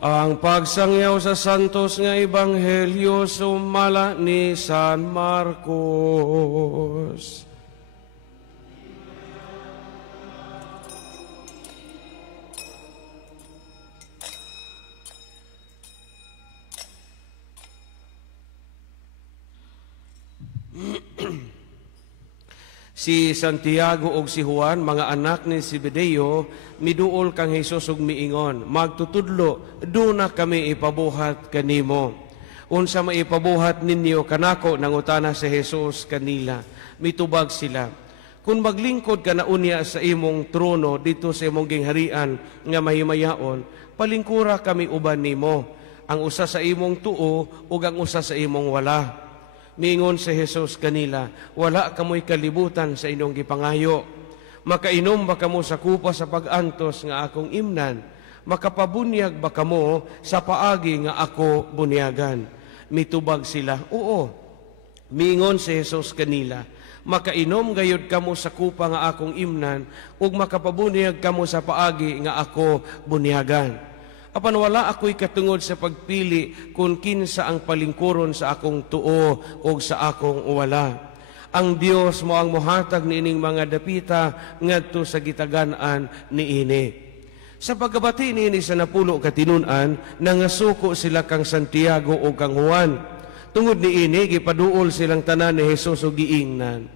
Ang pagsangyaw sa santos nga ebanghelyo sumala ni San Marcos. Si Santiago ug si Juan, mga anak ni Zebedeo, miduol kang Hesus ug miingon, magtutudlo, duna kami ipabuhat kanimo. Unsa maipabuhat ninyo kanako, nangutana si Hesus kanila. Mitubag sila, kung maglingkod ka na unya sa imong trono dito sa imong gingharian nga mahimayaon, palingkura kami uban nimo, ang usa sa imong tuo ug ang usa sa imong wala. Mingon si Jesus kanila, wala kamoy kalibutan sa inyong gipangayo. Makainom ba kamo sa kupa sa pag-antos nga akong imnan? Makapabunyag ba kamo sa paagi nga ako bunyagan? Mitubag sila, oo. Mingon si Jesus kanila, makainom gayud kamo sa kupa nga akong imnan, ug makapabunyag kamo sa paagi nga ako bunyagan. Apan wala ako'y katungod sa pagpili kung kinsa ang palingkuron sa akong tuo o sa akong wala. Ang Dios mo ang muhatag niining mga dapita ngadto sa gitagan-an niini. Sa pagkabati niini sa napulo katinunan, nangasuko sila kang Santiago o kang Juan. Tungod niini, gipaduol silang tanan ni Jesus o giingnan.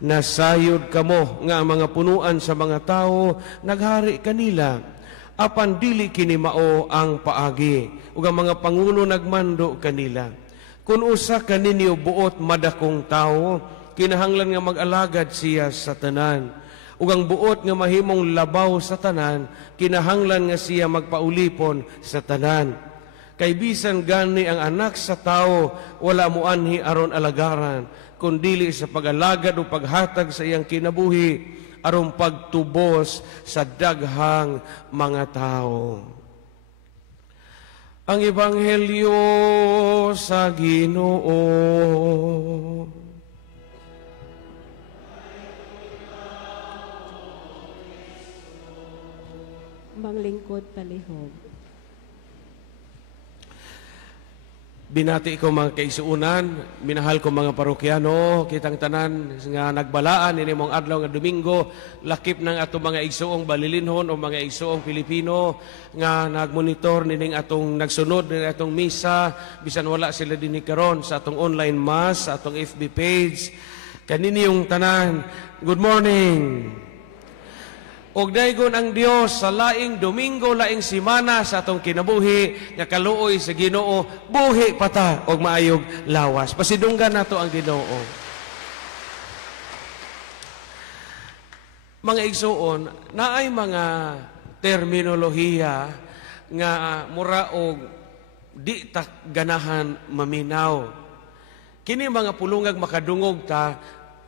Nasayod kamo nga ang mga punuan sa mga tao, naghari kanila. Apan dili kini mao ang paagi, ug ang mga pangulo nagmando kanila. Kung usa kaninyo buot madakong tao, kinahanglan nga mag-alagad siya sa tanan. Ug ang buot nga mahimong labaw sa tanan, kinahanglan nga siya magpaulipon sa tanan. Kay bisan gani ang anak sa tao, wala mo anhi aron alagaran, kundili sa pag-alagad o paghatag sa iyang kinabuhi, aron pagtubos sa daghang mga tao. Ang ebanghelyo sa Ginoo. Manglingkod palihog. Binati ko mga kaisuunan, minahal ko mga parokyano, kitang tanan nga nagbalaan ini mong adlaw nga Domingo, lakip ng atong mga igsuong balilinhon o mga igsuong Pilipino nga nagmonitor nining atong nagsunod nining atong misa, bisan wala sila dinhi karon sa atong online mass, sa atong FB page. Kanini yung tanan, good morning. Og daygon ang Dios sa laing Domingo, laing simana sa atong kinabuhi nga kaluoy sa Ginoo, buhi pata og maayog lawas. Pasidunggan nato ang Ginoo. Mga igsuon, naay mga terminolohiya nga mura og di ta ganahan maminaw. Kini mga pulungag makadungog ta,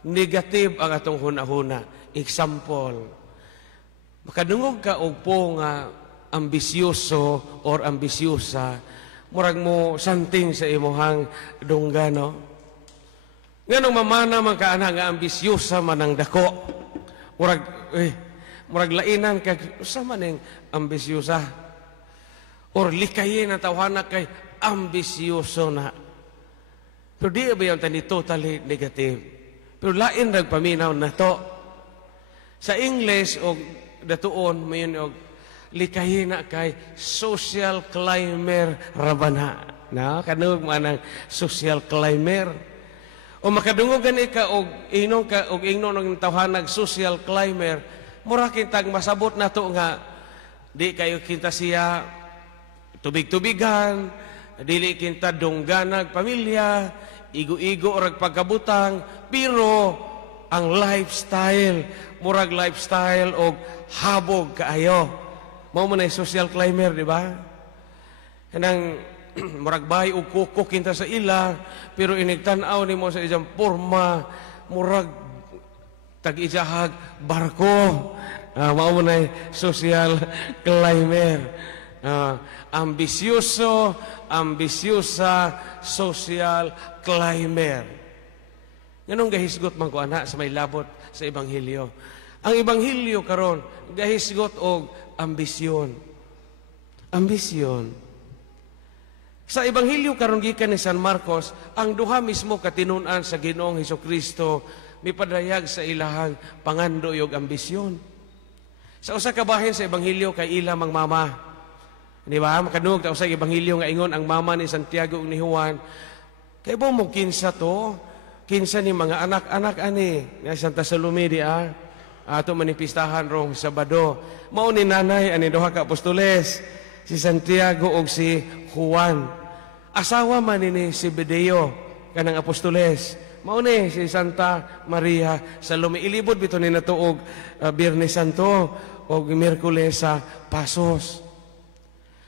negative ang atong hunahuna. Example, makadungog ka og po nga ambisyoso or ambisyosa, murag mo something sa imuhang dunggano. Nganong mamana man ka ana nga ambisyosa manang dako. Murag lainan kag usa man ning ambisyosa. Or likayin na tawhana kay ambisyoso na. Pero di ba yung tani totally negative. Pero lain nagpaminaw na to. Sa English o datuon mayon og likayin na kay social climber rabana. Na kanug manang social climber. O makadungogan ka og ingnon ng tawhanag social climber, mura kitag masabot na to nga di kayo kinta siya tubig-tubigan, dili kinta dungganag pamilya, igo-igo orag pagkabutang, pero ang lifestyle, murag lifestyle og habog kaayo. Mao man ay social climber, di ba? Kanang murag bahay og kuko kinta sa ila, pero inigtan-aw nimo sa iyang porma, murag tag-ijahag barko. Mao man ay social climber. Ambisyoso, ambisyosa, social climber. Ganong gahisgot man ko ana sa may labot sa Ebanghelyo. Ang Ebanghelyo karon gahisgot og ambisyon. Ambisyon. Sa Ebanghelyo karon gikan ni San Marcos, ang duha mismo katinun-an sa Ginoong Hesukristo mipadayag sa ilahang pangandoy ug ambisyon. Sa usa ka bahin sa Ebanghelyo kay ila mang mama. Di ba? Makadungog ta usa ka Ebanghelyo nga ingon ang mama ni Santiago ug ni Juan. Kay mo kinsa to? Kinsa ni mga anak-anak ani nga Santa Salome di ato manipistahan rong Sabado. Mao ni nanay ani duha ka apostoles, si Santiago ug si Juan. Asawa man ni Zebedeo kanang apostoles. Mao ni si Santa Maria Salome. Ilibot bito ni natuog Biyernes Santo o Miyerkules sa Pasos.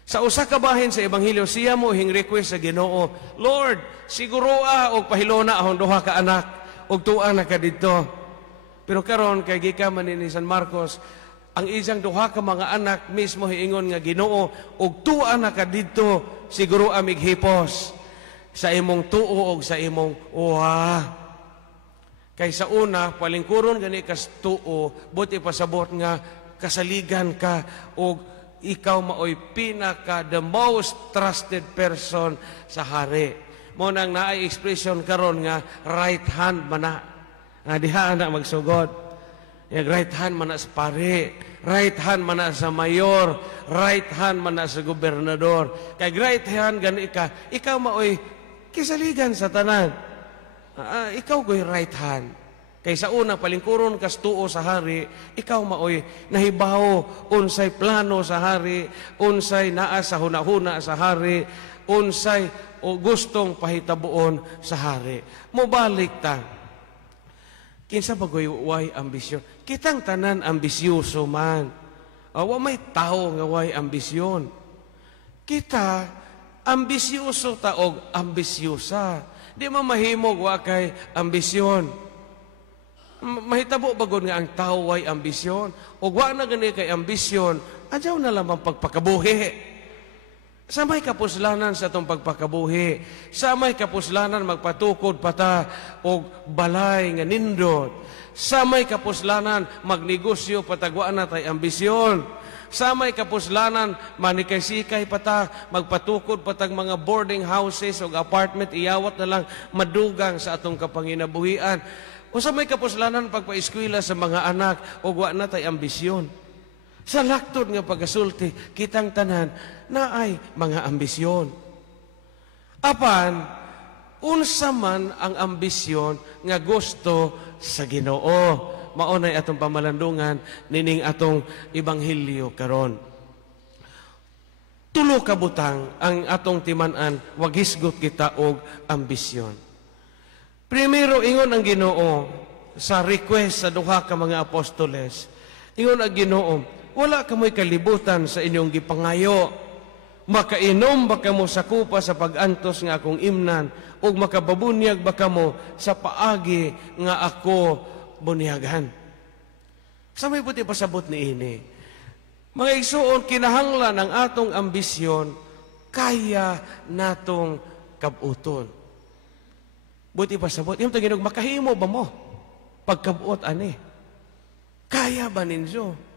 Sa usa ka bahin sa Ebanghelyo siya mo hing request sa Ginoo, Lord, siguroa og pahilona ahong duha ka anak og tuwa na ka didto. Pero karon kay gikan man ni San Marcos, ang isang duha ka mga anak mismo hiingon nga Ginoo og tuwa na ka didto, siguro amig hipos sa imong tuo og sa imong uha. Kay sa una palingkuron gani kas tuo, buti pasabot nga kasaligan ka og ikaw maoy pinaka the most trusted person sa hari. Mo nang naay expression karon nga right hand mana. Diha na magsugod. Right hand man na sa pare, right hand man na sa mayor, right hand man na sa gobernador. Kay right hand gani ka, ikaw maoy kisaligan sa tanan. Ikaw ko'y right hand. Kay sa una palingkuron kas tuo sa hari, ikaw maoy nahibaw unsay plano sa hari, unsay naa sa hunahuna sa hari, unsay o gustong pahitabuon sa hari. Mobalik ta. Kinsa bagoy way ambisyon? Kitang tanan ambisyoso man. Wa may tao nga way ambisyon. Kita ambisyoso ta og ambisyosa. Di man mahimog wa kay ambisyon. Mahitabo bagod nga ang tao way ambisyon. O wa na gani kay ambisyon, adyaw na lamang pagpakabuhi. Sa may kapuslanan sa itong pagpakabuhi, sa may kapuslanan magpatukod pata o balay nga nindot, sa may kapuslanan magnegosyo patagwaan na tay ambisyon, sa may kapuslanan manikay-sikay pata magpatukod patag mga boarding houses o apartment, iyawat na lang madugang sa atong kapanginabuhian. O sa may kapuslanan pagpa-eskwela sa mga anak o wa na tay ambisyon. Sa laktod nga pagasulti, kitang tanan na ay mga ambisyon. Apan, unsa man ang ambisyon nga gusto sa Ginoo. Maunay atong pamalandungan nining atong Ebanghelyo karon. Tulo ka butang ang atong timan-an, wag hisgot kita og ambisyon. Primero, ingon ang Ginoo sa request sa duha ka mga apostoles. Ingon ang Ginoo, wala ka mo'y kalibutan sa inyong gipangayo. Makainom ba ka mo sa kupa sa pag-antos nga akong imnan, o makababunyag ba ka mo sa paagi nga ako bunyagan. Sa may buti pasabot ni ini. Mga igsuon, kinahanglan ang atong ambisyon, kaya natong kabuton. Buti pasabot, yung taginog, makahimo ba mo? Pagkabuot ani. Kaya ba ninyo?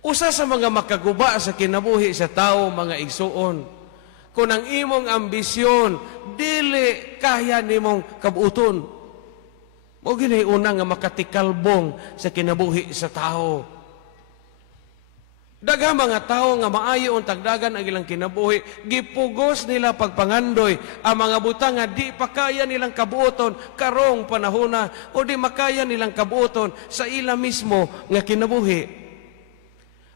Usa sa mga makaguba sa kinabuhi sa tao, mga igsuon, kung ang imong ambisyon, dili kaya nimong kabuton. O ginay una nga makatikalbong sa kinabuhi sa tao. Daga mga tao nga maayo ang tagdagan ang ilang kinabuhi, gipugos nila pagpangandoy ang mga butang nga di pa kaya nilang kabuoton karong panahona o di makaya nilang kabuoton sa ila mismo nga kinabuhi.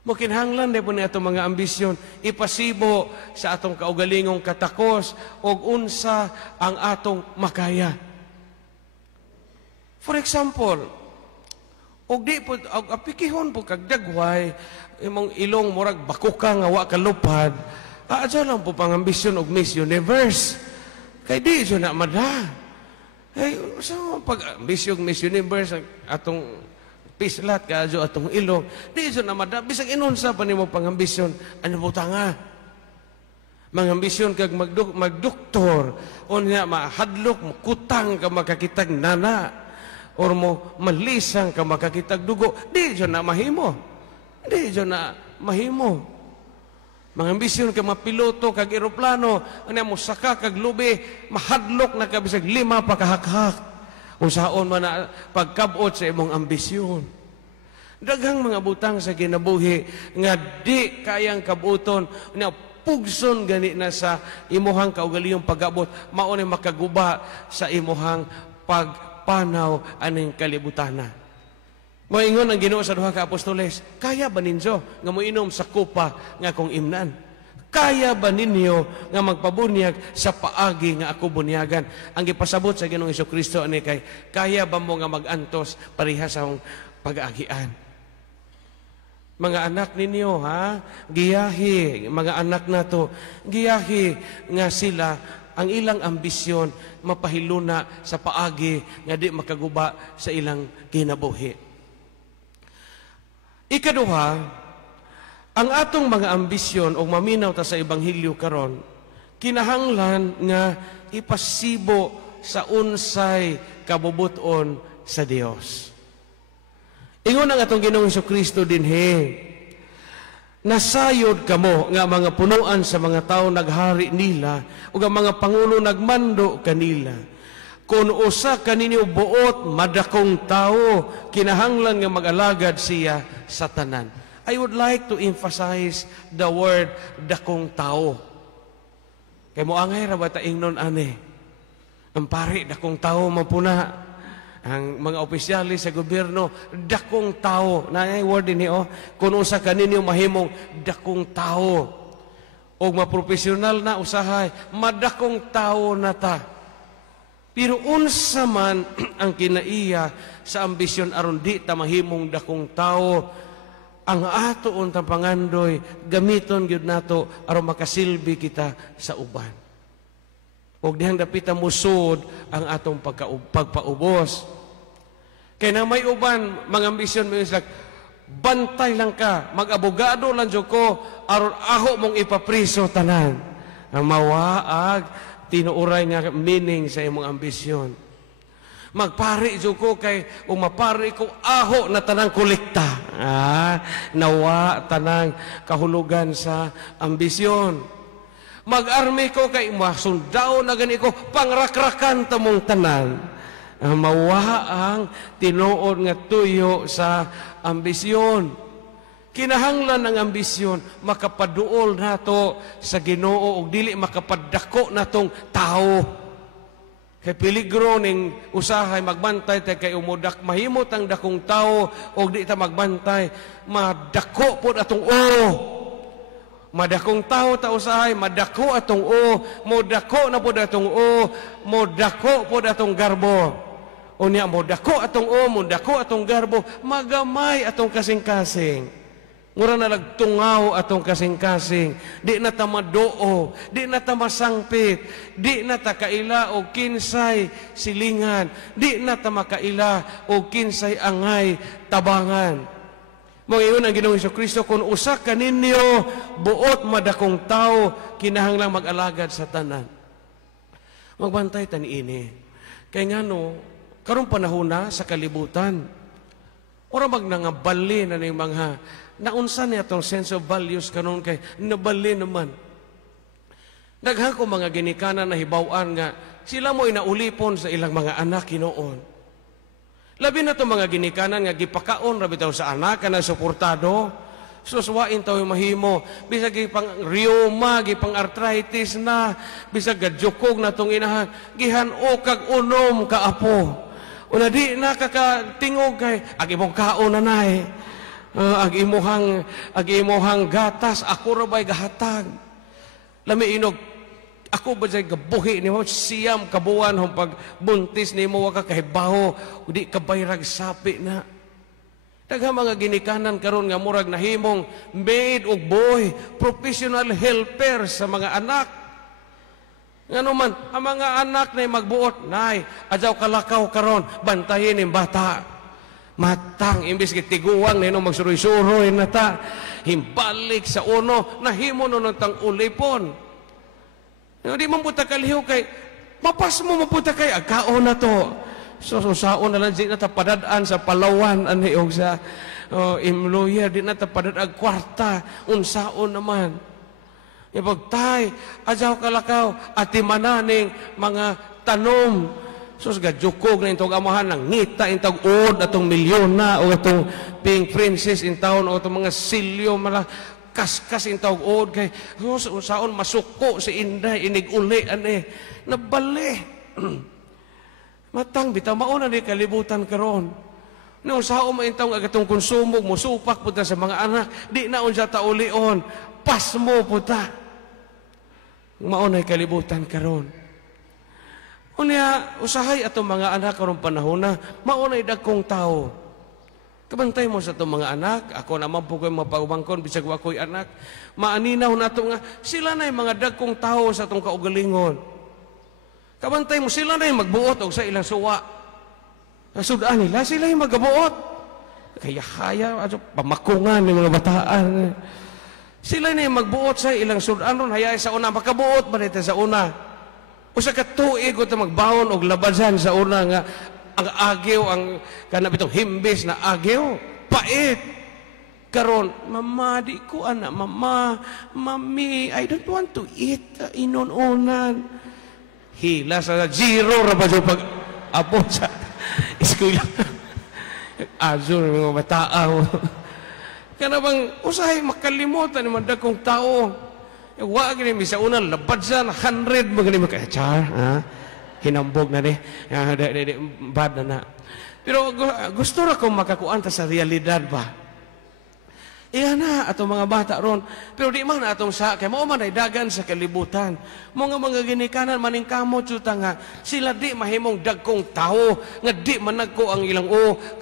Mokinhanglan na po ni atong mga ambisyon, ipasibo sa atong kaugalingong katakos o unsa ang atong makaya. For example, og di po, apikihon po kagdagway, imong ilong murag bakuka nga wa kalupad, adyo lang po pang ambisyon og Miss Universe. Kay di dyo na mada. Hey, so pag ambisyon Miss Universe, atong pislat ka adyo atong ilong, di dyo na mada. Bisag inunsa pa ni mo pang ambisyon, ano po tanga? Mga ambisyon kag magdoktor, o niya mahadlok, kutang ka makakitag nana, or mo malisang ka makakitag dugo, di dyan na mahimo. Di dyan na mahimo. Mga ambisyon kay mapiloto kag eroplano, ano mo saka kag lubi, mahadlok na kabisag 5 pakahakhak. Unsaon man na pagkabot sa imong ambisyon. Daghang mga butang sa kinabuhi nga di kayang kabuton na pugson gani na sa imuhang kaugaliyong pag-abot, mao ni makaguba sa imuhang pagpanaw aning kalibutana. Moingon ang Ginoo sa duha ka apostoles, kaya ba ninyo nga moinom sa kupa nga akong imnan? Kaya ba ninyo nga magpabunyag sa paagi nga ako bunyagan? Ang gipasabot sa Ginoong Hesukristo ani kay, kaya ba mo nga magantos pareha sa akong pag-agian? Mga anak ninyo, ha? Giyahi, mga anak na to, giyahi nga sila, ang ilang ambisyon, mapahiluna sa paagi, nga di makaguba sa ilang kinabuhi. Ikaduha, ang atong mga ambisyon o maminaw ta sa Ebanghelyo karon, kinahanglan nga ipasibo sa unsay kabubuton sa Dios. Ingon ang atong Ginoong Hesukristo dinhi, nasayod kamo nga mga punuan sa mga tao naghari nila ug ang mga pangulo nagmando kanila. Kung usa kaninyo buot madakong tao, kinahanglan nga mag-alagad siya sa tanan. I would like to emphasize the word dakong tao. Kay mo angay ra ba ta ingnon ani? Ang pari dakong tao mapuna. Ang mga opisyalis sa gobyerno, dakong tao. Na word din niyo, kung usa kaninyo mahimong dakong tao. O maprofesional na usahay, madakong tao na ta. Pero unsa man ang kinaiya sa ambisyon aron di ta mahimong dakong tao, ang ato untang pangandoy, gamiton gyud nato aron makasilbi kita sa uban. Og dihang dapita musod ang atong pagpaubos. Kaya na may uban, mga ambisyon mo like, bantay lang ka, mag-abogado lang dyan ko, aron aho mong ipapriso tanan. Ang mawaag, tinuuray nga meaning sa imong ambisyon. Magpari dyan ko kay, umapari ko, aho na tanang kolekta. Nawa tanang kahulugan sa ambisyon. Mag-army ko kay, masundaw na gani ko, pangrakrakan tamong tanan. Mawaang tinuod nga tuyo sa ambisyon. Kinahanglan ng ambisyon makapaduol nato sa Ginoo ug dili makapadako natong tao. Kay peligro ning usahay magbantay ta kay umudak mahimot ang dakong tao ug di ta magbantay madako pod atong madakong tao ta usahay madako atong modako na pod atong modako pod atong garbo. Unya modako atong modako atong garbo, magamay atong kasing-kasing. Mura na nagtungaw atong kasing-kasing. Di na ta madoo, di na ta masangpit, di na ta kaila og kinsay silingan, di na ta makaila og kinsay angay tabangan. Mo ingon ang Ginoong Hesukristo, kung usa ka ninyo buot madakong tao, kinahanglang mag-alagad sa tanan. Magbantay ta niini. Kay ngano karong panahon na sa kalibutan, ora magnangabali na ng mga naunsa niya itong sense of values kanon kay nabali naman. Daghang ko mga ginikanan na hibawan nga sila mo inaulipon sa ilang mga anak hinoon. Labi na itong mga ginikanan nga gipakaon rabi tayo sa anak na suportado, suswain tayo mahimo, bisag gipang rioma, gipang arthritis na, bisag gadyukog na itong inahan, gihan-o kag unom kaapo. Una di nakakatingog kay ag imong kaon na nay. Ag imuhang gatas ako ra bay gahatag. Lami inog ako ba jay gabuhi nimo siyam kabuan hong pagbuntis nimo wa ka kahibaho di ka bayrag sapi na. Daghang mga ginikanan karon nga murag nahimong maid ug boy, professional helper sa mga anak. Ngano man, ang mga anak na magbuot, nay, adyaw kalakaw karon, bantayin yung bata. Matang, imbis kitiguang na yun, magsuroy-suroy na ta. Himbalik sa uno, nahimo nun tang ulipon. Di man puta kaliho kay, mapas mo maputa kay, agkaon na to. So, saon na lang, di na tapadadaan sa Palawan, aniyog sa employer, di na tapadadaan kwarta, unsaon naman. Ipagtay, adyaw kalakaw, ati mananing mga tanom. Sus, gadjukog na itong amahan ng ngita, itong od, atong milyon na, o itong pink princess in town, o itong mga silyo, mala kaskas in tawag od, kay saon masuko si Inday, inig-uli, nabali. Matang, bitaw, mauna ni kalibutan karon. Nung saon maintawag agatong konsumo, musupak po sa mga anak, di na unsa taulion, pas mo po ta. Mauna ni kalibutan karon. Unya, usahay atong mga anak karong panahon na maunay dagkong tao. Kabantay mo sa itong mga anak, ako naman po ko'y mapagubangkon, bisag ako'y anak, maaninaw na ito nga, sila na yung mga dagkong tao sa itong kaugalingon. Kabantay mo, sila na yung magbuot o sa ilang suwa. Nasudaan nila, sila yung magbuot. Kaya, pamakungan ng mga bataan. Sila na yung magbuot sa ilang sudan ron, hayay sa una, makabuot ba nito sa una? O sa katuig ko ito magbawon o labasan sa una nga ang agyo, ang kanap itong himbis na agyo, pait. Karon, mama, di ko anak, mama, mami, I don't want to eat inununan. Hila sa zero, rabadyo pag abot sa eskwela. Azo ng mga bataaw. Kaya bang usahay makalimutan ng mga dakong tao. Wag ni bisa una labad sa 100 magani makachar, ha? Hinambog na ni, bad na. Pero gusto ra ko makakuan ta sa realidad ba. Iya na atong mga bata ron, pero di man atong sa kay mao man ay dagan sa kalibutan. Mga ginikanan maning kamo chuta nga sila di mahimong dagkong tao nga di managko ang ilang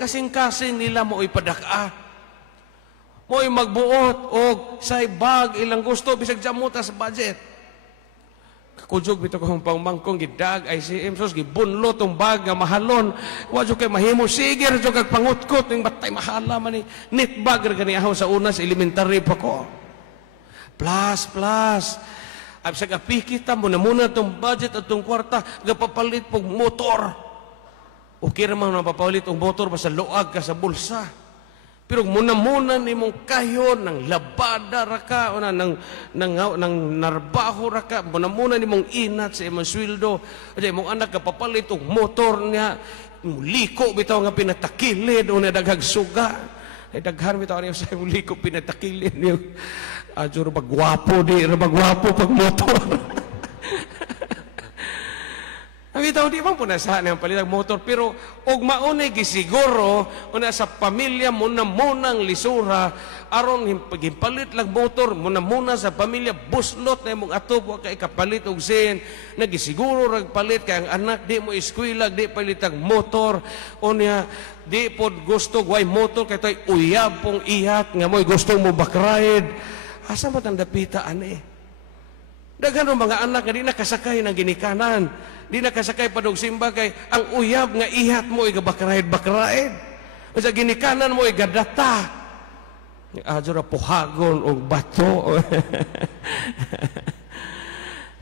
kasing-kasing nila mo ipadaka. Mo'y magbuot o say bag ilang gusto bisag jamuta sa budget. Kakujog bito kong pangmangkong gidag ICM sos gibunlo tong bag nga mahalon. Wadyo kay mahimo sige ra kag pangutkot ning batay mahala man ni knit bag ra ganiahaw sa una sa elementary pa ko. Plus. Ab sa kapikita mo na muna tong budget at tong kwarta gapapalit pog motor. Okay ra man mapapalit og motor basta luag ka sa bulsa. Pero muna ni mong kayon ng labada raka o ng narbaho raka muna ni mong inat sa imong sweldo at imong anak kapapalit og motor niya liko bitaw nga pinatakilid o na daghag suga ay daghan bitaw niya sa imong liko pinatakilid niyo adyo ra bagwapo di ra bagwapo pag motor. Ang bitaw di man po nasahan ang palitag motor pero og maunay gisiguro una sa pamilya muna-munang lisura aron gipalit lang motor muna sa pamilya buslot na imong atob kay kapalit og sin nagisiguro rag palit kay ang anak di mo eskwela di palitag motor unya di pod gusto way motor kay toy uyab pong ihat nga moy gusto mo bakride asa man ang dapita ani daghan mga anak nga di nakasakay ng ginikanan di nakasakay padong simba kay ang uyab nga ihat mo igabakraid o sa ginikanan mo igadata adyo ra puhagon o bato.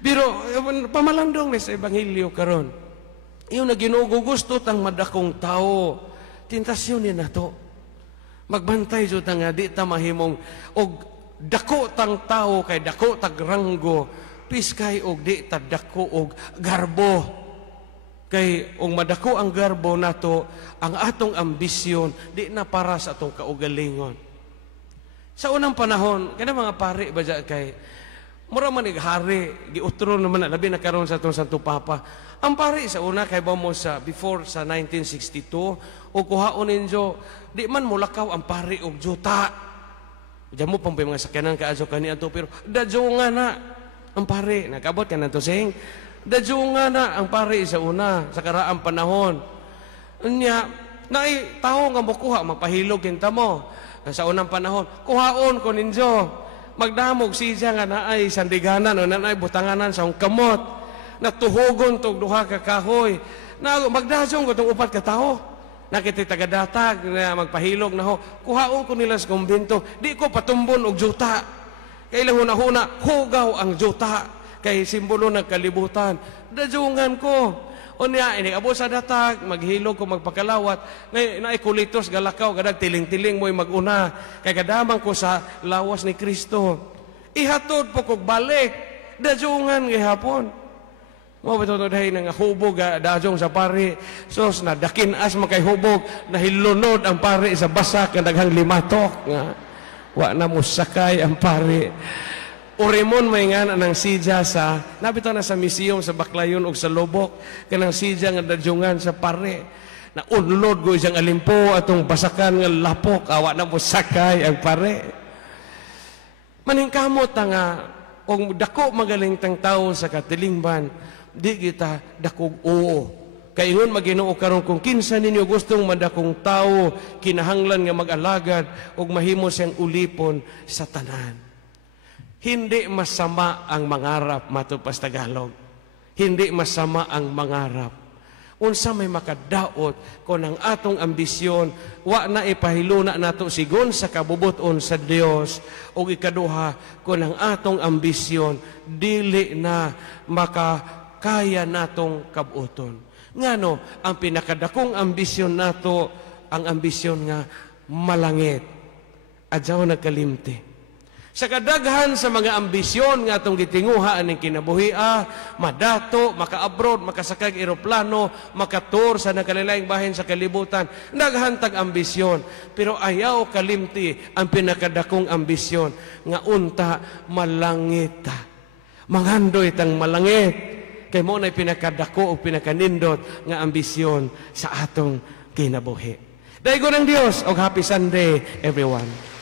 Pero pamalandong ni sa ebanghelyo karon iyon na ginugugusto tang madakong tao tentasyon ni nato magbantay jud nga di ta mahimong og dako tang tao kay dako tag ranggo piskay og di tadako og garbo kay og madako ang garbo nato ang atong ambisyon di na para sa atong kaugalingon sa unang panahon kana mga pari ba kay mura man hari giutro naman labi na karon sa atong Santo Papa ang pari sa una kay ba mo sa before sa 1962 o kuhaon ninyo di man mulakaw ang pari og juta diyan mo pang mga sakyanan kaadyo kani ato pero dadyo nga na ang pare, nakabot ka na to sing. Dadyo nga na ang pare sa una, sa karaang panahon. Unya, naay tao nga mo kuha, magpahilog kinta mo. Sa unang panahon, kuhaon ko ninyo. Magdamog siya nga naay sandiganan o naay butanganan sa kamot. Natuhugon tog duha ka kahoy. Magdasyong ko itong upat ka tao. Nakiti tagadatag na magpahilog na ho. Kuhaon ko nila sa kumbento. Di ko patumbon og juta. Kailang huna-huna, hugaw ang juta. Kay simbolo ng kalibutan. Dadyungan ko. O niya, inigabo sa datag, maghilog ko, magpakalawat. Naikulitos, galakaw, gadag tiling-tiling mo'y maguna. Kay kadamang ko sa lawas ni Kristo. Ihatod po kog balik. Dajongan gihapon. Mo beto dahi nga hubog dajong sa pare. Sos na dakin as makay hubog nahilunod ang pare sa basak nga daghang limatok nga wa na mo sakay ang pare. Oremon may nga nang sidya sa nabitaw na sa museum sa Baclayon ug sa Lubok kanang sidya nga dajongan sa pare. Na unlod go isang alimpo atong basakan nga lapok awa na mo sakay ang pare. Maningkamot nga kung dako magaling tang tao sa katilingban di kita dakog oo. Kaingon Maginoo karon kung kinsa ninyo gustong madakong tao kinahanglan nga mag-alagad ug mahimo siyang ulipon sa tanan. Hindi masama ang mangarap matupas Tagalog. Hindi masama ang mangarap. Unsa may makadaot kung ang atong ambisyon wa na ipahiluna nato sigon sa kabubuton sa Dios ug ikaduha kung ang atong ambisyon dili na makakaya natong kabuoton. Ngano ang pinakadakong ambisyon nato ang ambisyon nga malangit. Adyaw nagkalimti. Sa kadaghan sa mga ambisyon nga atong gitinguha aning kinabuhia, madato, maka-abroad, makasakay eroplano, makatur sa nakalilaing bahin sa kalibutan, daghan tag ambisyon. Pero ayaw kalimti ang pinakadakong ambisyon nga unta malangit. Manghandoy tang malangit. Kay mo na'y pinakadako o pinakanindot nga ambisyon sa atong kinabuhi. Daigo ng Dios o happy Sunday everyone.